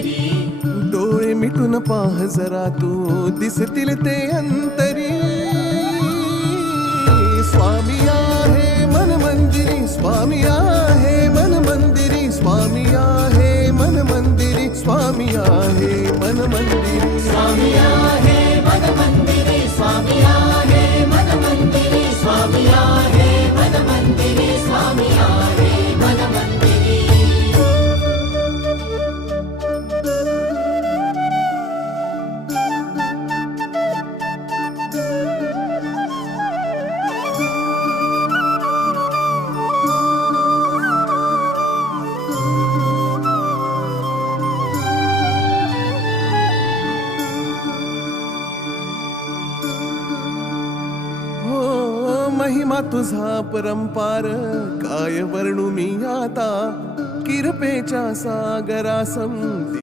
मंदिरी. डोळे मिटून पाह जरा तू दिसतील ते अंतरी. स्वामी आहे मन मंदिरी, स्वामी आहे मन मंदिरी, स्वामी आहे मन मंदिरी, स्वामी आहे मन मंदिरी. स्वामी आहे मन मंदिरी, स्वामी आहे मन मंदिरी, स्वामी आहे मन मंदिरी, स्वामी आहे मन मंदिरी. महिमा तुझा परंपार काय वर्णू मी आता. किरपेच्या सागरासम